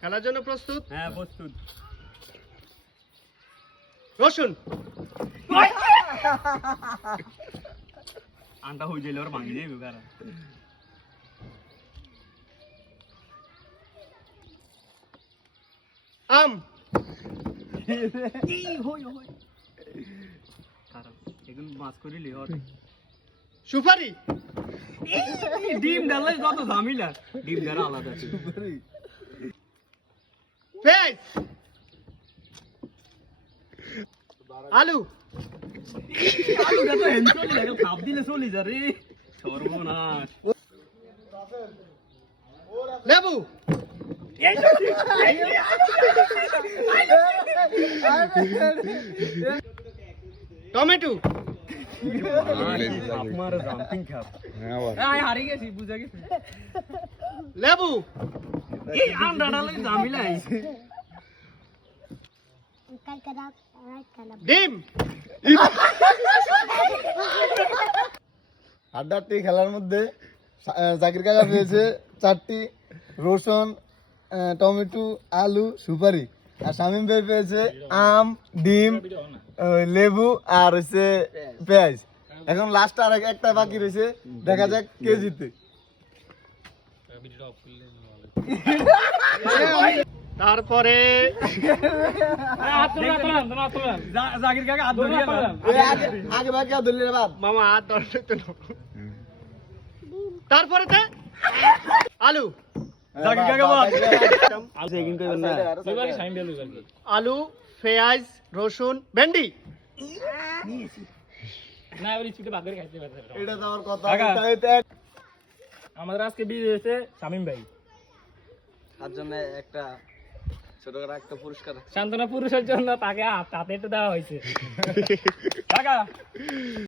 খেলার জন্য প্রস্তুত? হ্যাঁ প্রস্তুত। রসুন আন্টা হয়ে যাইলে ওর ভাঙি যাইবে কারা। আম এখন মাছ করিলি ওর সুপারি ডিম ডালে যত ঝামেলা, ডিম ডালা আলাদা আছে। পেঁয়াজ আলু আলুটা তো হেন চলে লাগে, খাপ দিলে চলে যা রে, সর্বনাশ। লেবু টমেটো আপনার জাম্পিং খাপ হারিয়ে গেছি, বুঝা গেছি। লেবু এই আন্ডা ডালে ঝামেলা আইছে। ডিম আড্ডাটি খেলার মধ্যে জাকির কাকা পেয়েছে 4টি, রসুন, টমেটো, আলু, সুপারি। আর শামীম ভাই পেয়েছে আম, ডিম, লেবু আর হচ্ছে পেঁয়াজ। এখন লাস্ট আর একটা বাকি রয়েছে, দেখা যাক কে জিতে। তারপরে জাকির কাকা হাত ধরিয়ে আগে বাকি আর ধরলি রে বাদ। মামা হাত ধরতে তো না। তারপরে আলু জাকির কাকা বাদ। আলু পেঁয়াজ রসুন ভেন্ডি এটা তো আমার কথা। কাকা। তাই- আমাদের আজকে বিয়ে হয়েছে শামীম ভাই, তার জন্য একটা ছোটখাটো একটা পুরস্কার। সান্ত্বনা পুরুষের জন্য তাকে হাতে দেওয়া হয়েছে। কাকা